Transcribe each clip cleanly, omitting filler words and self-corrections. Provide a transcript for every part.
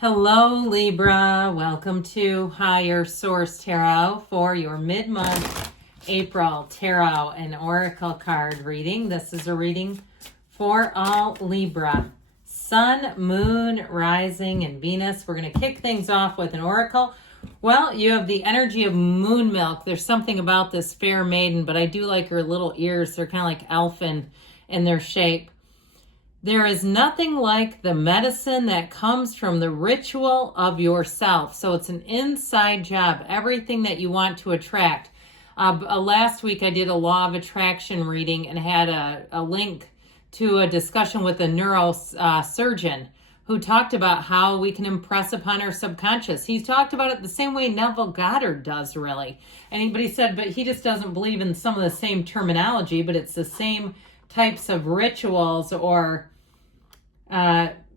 Hello, Libra. Welcome to Higher Source Tarot for your mid-month April Tarot and Oracle card reading. This is a reading for all Libra. Sun, Moon, Rising, and Venus. We're going to kick things off with an Oracle. Well, you have the energy of moon milk. There's something about this fair maiden, but I do like her little ears. They're kind of like elfin in their shape. There is nothing like the medicine that comes from the ritual of yourself. So it's an inside job, everything that you want to attract. Last week I did a law of attraction reading and had a link to a discussion with a neurosurgeon who talked about how we can impress upon our subconscious. He talked about it the same way Neville Goddard does, really. But he said, but he just doesn't believe in some of the same terminology, but it's the same types of rituals or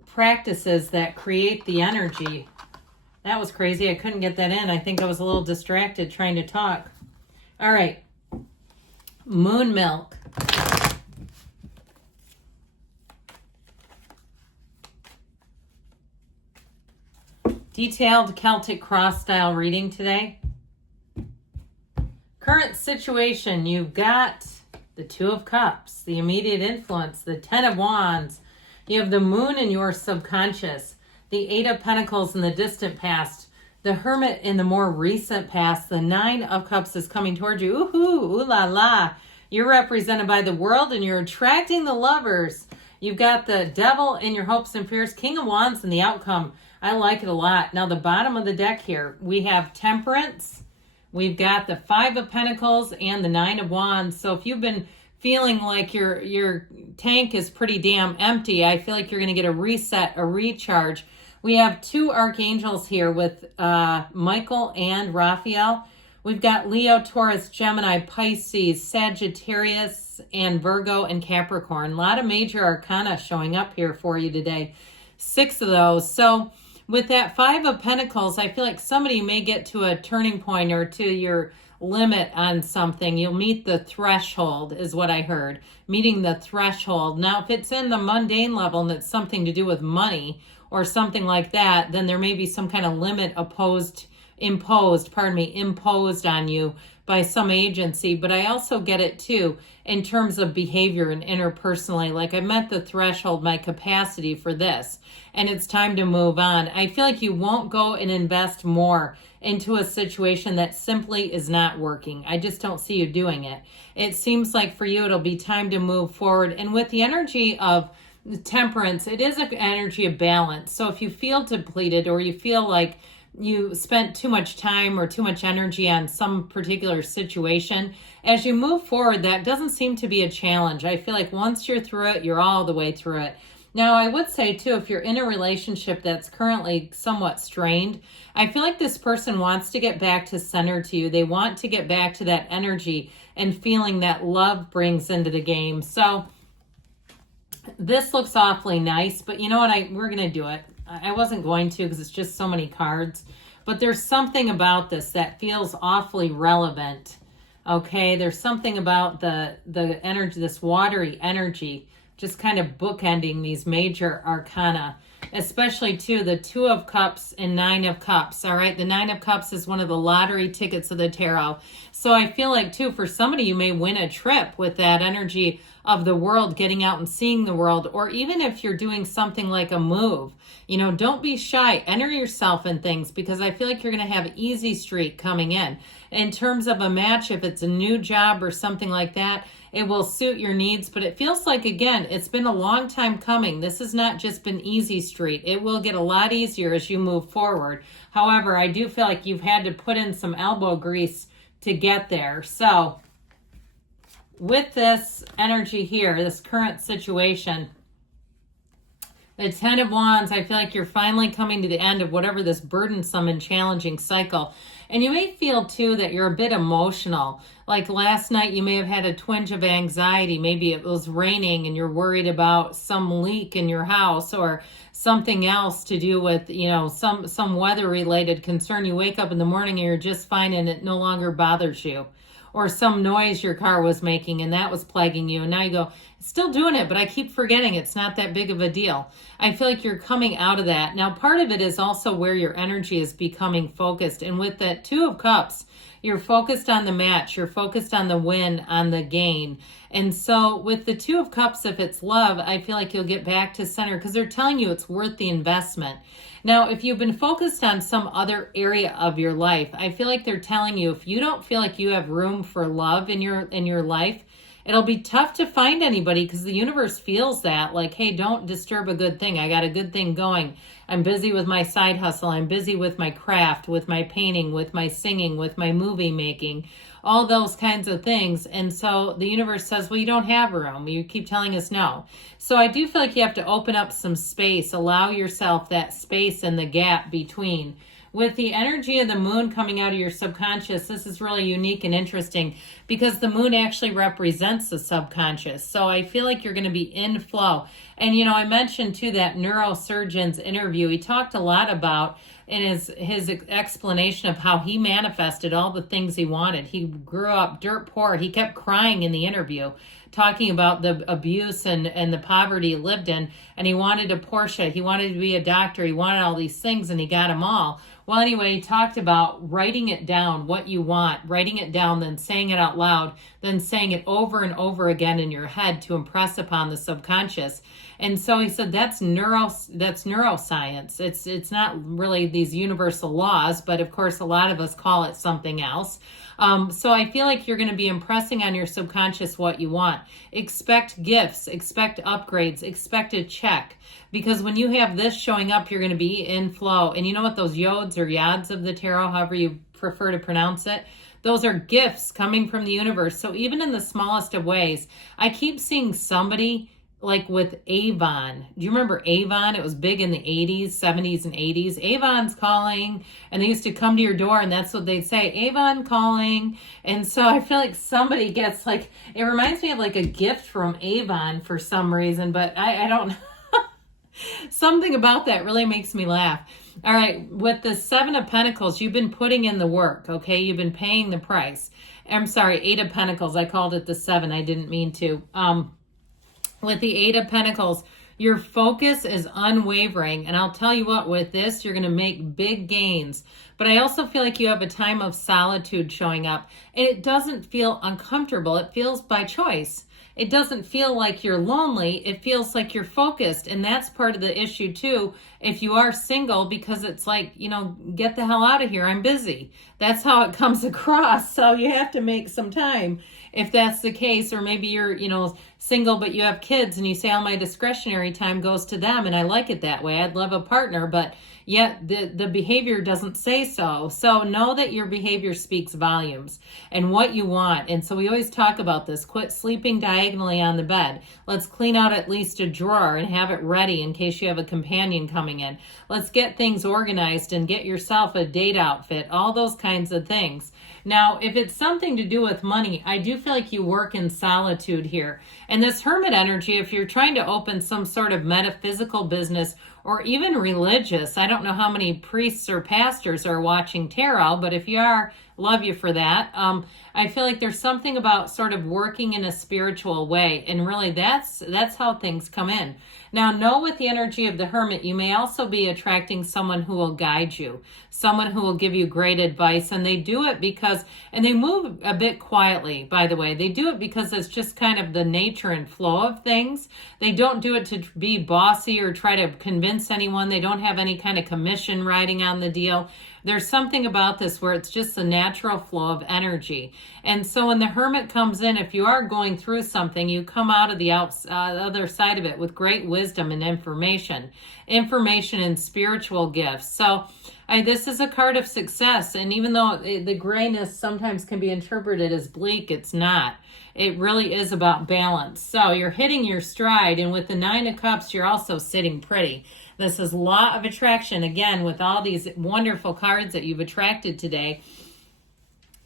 practices that create the energy. That was crazy. I couldn't get that in. I think I was a little distracted trying to talk. All right. Moon milk. Detailed Celtic cross style reading today. Current situation, you've got the Two of Cups, the immediate influence, the Ten of Wands. You have the Moon in your subconscious, the Eight of Pentacles in the distant past, the Hermit in the more recent past, the Nine of Cups is coming towards you. Ooh, ooh la la. You're represented by the World and you're attracting the lovers. You've got the Devil in your hopes and fears, King of Wands in the outcome. I like it a lot. Now the bottom of the deck here, we have Temperance. We've got the Five of Pentacles and the Nine of Wands. So if you've been feeling like your tank is pretty damn empty, I feel like you're going to get a reset, a recharge. We have two archangels here with Michael and Raphael. We've got Leo, Taurus, Gemini, Pisces, Sagittarius, and Virgo and Capricorn. A lot of major arcana showing up here for you today. 6 of those. So with that Five of Pentacles, I feel like somebody may get to a turning point or to your limit on something. You'll meet the threshold is what I heard. Meeting the threshold. Now, if it's in the mundane level and it's something to do with money or something like that, then there may be some kind of limit imposed on you by some agency. But I also get it too in terms of behavior and interpersonally. Like I met the threshold, my capacity for this, and it's time to move on. I feel like you won't go and invest more into a situation that simply is not working. I just don't see you doing it. It seems like for you, it'll be time to move forward. And with the energy of Temperance, it is an energy of balance. So if you feel depleted or you feel like you spent too much time or too much energy on some particular situation, as you move forward, that doesn't seem to be a challenge. I feel like once you're through it, you're all the way through it. Now, I would say, too, if you're in a relationship that's currently somewhat strained, I feel like this person wants to get back to center to you. They want to get back to that energy and feeling that love brings into the game. So this looks awfully nice, but you know what? We're going to do it. I wasn't going to because it's just so many cards, but there's something about this that feels awfully relevant. Okay, there's something about the energy, this watery energy, just kind of bookending these major arcana, especially too the Two of Cups and Nine of Cups. All right, the Nine of Cups is one of the lottery tickets of the tarot. So I feel like too, for somebody, you may win a trip with that energy of the world, getting out and seeing the world, or even if you're doing something like a move, don't be shy, enter yourself in things, because I feel like you're going to have easy street coming in terms of a match. If it's a new job or something like that, it will suit your needs. But it feels like, again, it's been a long time coming. This has not just been easy street. It will get a lot easier as you move forward. However, I do feel like you've had to put in some elbow grease to get there. So with this energy here, this current situation, the Ten of Wands, I feel like you're finally coming to the end of whatever this burdensome and challenging cycle. And you may feel too that you're a bit emotional. Like last night, you may have had a twinge of anxiety. Maybe it was raining and you're worried about some leak in your house or something else to do with, some weather related concern. You wake up in the morning and you're just fine and it no longer bothers you. or some noise your car was making and that was plaguing you. And now you go, it's still doing it, but I keep forgetting it's not that big of a deal. I feel like you're coming out of that. Now, part of it is also where your energy is becoming focused. And with that Two of Cups, you're focused on the match. You're focused on the win, on the gain. And so with the Two of Cups, if it's love, I feel like you'll get back to center because they're telling you it's worth the investment. Now, if you've been focused on some other area of your life, I feel like they're telling you if you don't feel like you have room for love in your life, it'll be tough to find anybody because the universe feels that, like, hey, don't disturb a good thing. I got a good thing going. I'm busy with my side hustle. I'm busy with my craft, with my painting, with my singing, with my movie making, all those kinds of things. And so the universe says, well, you don't have room. You keep telling us no. So I do feel like you have to open up some space, allow yourself that space and the gap between. With the energy of the moon coming out of your subconscious, this is really unique and interesting because the moon actually represents the subconscious. So I feel like you're going to be in flow. And, you know, I mentioned too that neurosurgeon's interview. He talked a lot about in his explanation of how he manifested all the things he wanted. He grew up dirt poor. He kept crying in the interview, talking about the abuse and the poverty he lived in. And he wanted a Porsche. He wanted to be a doctor. He wanted all these things, and he got them all. Well, anyway, he talked about writing it down, what you want, writing it down, then saying it out loud, then saying it over and over again in your head to impress upon the subconscious. And so he said that's neuroscience. It's not really these universal laws, but of course a lot of us call it something else. So I feel like you're going to be impressing on your subconscious what you want. Expect gifts, expect upgrades, expect a check. Because when you have this showing up, you're going to be in flow. And you know what those yods or yads of the tarot, however you prefer to pronounce it, those are gifts coming from the universe. So even in the smallest of ways, I keep seeing somebody like with Avon. Do you remember Avon? It was big in the 80s, 70s, and 80s. Avon's calling. And they used to come to your door, and that's what they'd say, Avon calling. And so I feel like somebody gets like, it reminds me of like a gift from Avon for some reason, but I don't know. Something about that really makes me laugh. All right, with the Seven of Pentacles, you've been putting in the work, okay? You've been paying the price. I'm sorry, Eight of Pentacles. I called it the Seven. I didn't mean to. With the Eight of Pentacles, your focus is unwavering. And I'll tell you what, with this, you're going to make big gains. But I also feel like you have a time of solitude showing up. And it doesn't feel uncomfortable. It feels by choice. It doesn't feel like you're lonely. It feels like you're focused. And that's part of the issue too. If you are single, because it's like, you know, get the hell out of here. I'm busy. That's how it comes across. So you have to make some time if that's the case. Or maybe you're, you know, single, but you have kids and you say, all my discretionary time goes to them. And I like it that way. I'd love a partner, but yet the behavior doesn't say so. So know that your behavior speaks volumes and what you want. And so we always talk about this. Quit sleeping diagonally on the bed. Let's clean out at least a drawer and have it ready in case you have a companion coming in. Let's get things organized and get yourself a date outfit, all those kinds of things. Now, if it's something to do with money, I do feel like you work in solitude here. And this Hermit energy, if you're trying to open some sort of metaphysical business or even religious, I don't know how many priests or pastors are watching tarot, but if you are, love you for that. I feel like there's something about sort of working in a spiritual way. And really that's how things come in. Now, know with the energy of the Hermit, you may also be attracting someone who will guide you, someone who will give you great advice. And they do it because, and they move a bit quietly, by the way. They do it because it's just kind of the nature and flow of things. They don't do it to be bossy or try to convince anyone. They don't have any kind of commission riding on the deal. There's something about this where it's just the natural flow of energy. And so when the Hermit comes in, if you are going through something, you come out of the other side of it with great wisdom and information and spiritual gifts. So this is a card of success. And even though the grayness sometimes can be interpreted as bleak, it's not. It really is about balance. So you're hitting your stride. And with the Nine of Cups, you're also sitting pretty. This is law of attraction. Again, with all these wonderful cards that you've attracted today.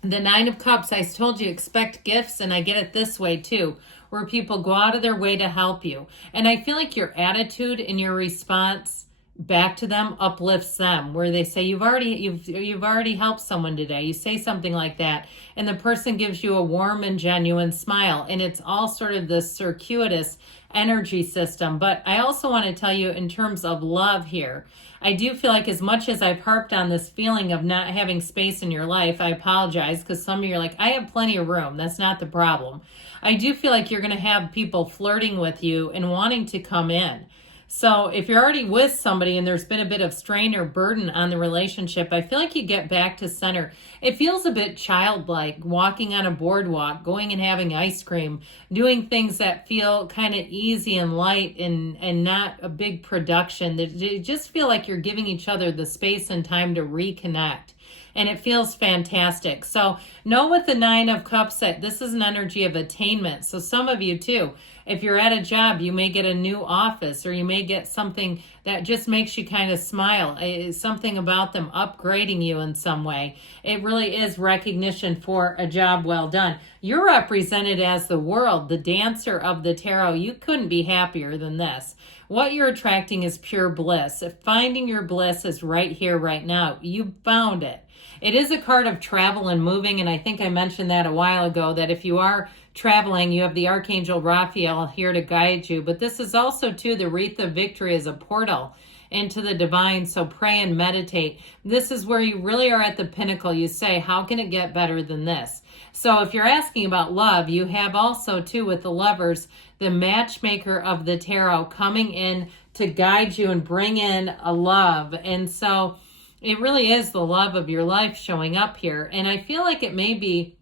The Nine of Cups, I told you, expect gifts, and I get it this way too, where people go out of their way to help you. And I feel like your attitude and your response back to them uplifts them, where they say you've already helped someone today. You say something like that and the person gives you a warm and genuine smile, and it's all sort of this circuitous energy system. But I also want to tell you, in terms of love here, I do feel like, as much as I've harped on this feeling of not having space in your life, I apologize, because some of you are like, I have plenty of room. That's not the problem. I do feel like you're going to have people flirting with you and wanting to come in. So if you're already with somebody and there's been a bit of strain or burden on the relationship, I feel like you get back to center. It feels a bit childlike, walking on a boardwalk, going and having ice cream, doing things that feel kind of easy and light and not a big production. They just feel like you're giving each other the space and time to reconnect. And it feels fantastic. So know with the 9 of Cups that this is an energy of attainment. So some of you too, if you're at a job, you may get a new office, or you may get something that just makes you kind of smile. Something about them upgrading you in some way. It really is recognition for a job well done. You're represented as the world, the dancer of the tarot. You couldn't be happier than this. What you're attracting is pure bliss. If finding your bliss is right here, right now, you found it. It is a card of travel and moving, and I think I mentioned that a while ago, that if you are traveling, you have the Archangel Raphael here to guide you. But this is also, too, the Wreath of Victory is a portal into the divine, so pray and meditate. This is where you really are at the pinnacle. You say, how can it get better than this? So if you're asking about love, you have also, too, with the Lovers, the matchmaker of the tarot coming in to guide you and bring in a love. And so it really is the love of your life showing up here. And I feel like it may be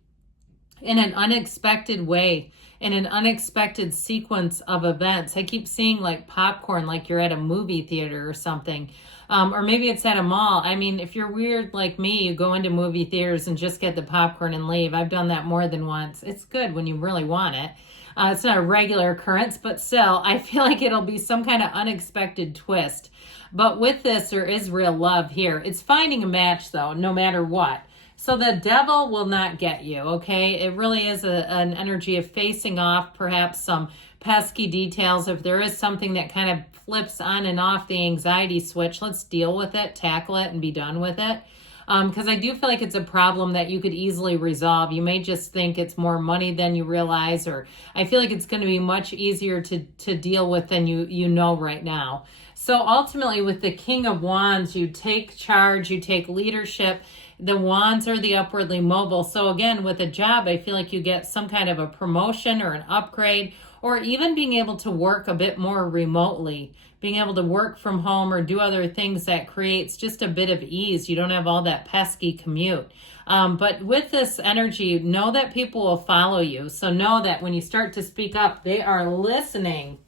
in an unexpected way, in an unexpected sequence of events. I keep seeing like popcorn, like you're at a movie theater or something. Or maybe it's at a mall. I mean, if you're weird like me, you go into movie theaters and just get the popcorn and leave. I've done that more than once. It's good when you really want it. It's not a regular occurrence, but still, I feel like it'll be some kind of unexpected twist. But with this, there is real love here. It's finding a match, though, no matter what. So the devil will not get you, okay? It really is an energy of facing off perhaps some pesky details. If there is something that kind of flips on and off the anxiety switch, let's deal with it, tackle it, and be done with it. Because I do feel like it's a problem that you could easily resolve. You may just think it's more money than you realize, or I feel like it's going to be much easier to deal with than you know right now. So ultimately, with the King of Wands, you take charge, you take leadership. The Wands are the upwardly mobile. So again, with a job, I feel like you get some kind of a promotion or an upgrade, or even being able to work a bit more remotely, being able to work from home or do other things that creates just a bit of ease. You don't have all that pesky commute. But with this energy, know that people will follow you. So know that when you start to speak up, they are listening.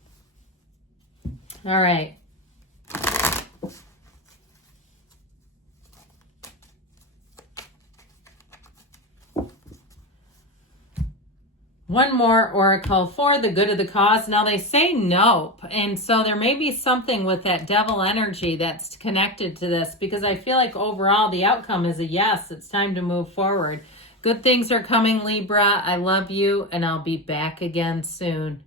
All right. One more oracle for the good of the cause. Now they say nope. And so there may be something with that devil energy that's connected to this, because I feel like overall the outcome is a yes. It's time to move forward. Good things are coming, Libra. I love you, and I'll be back again soon.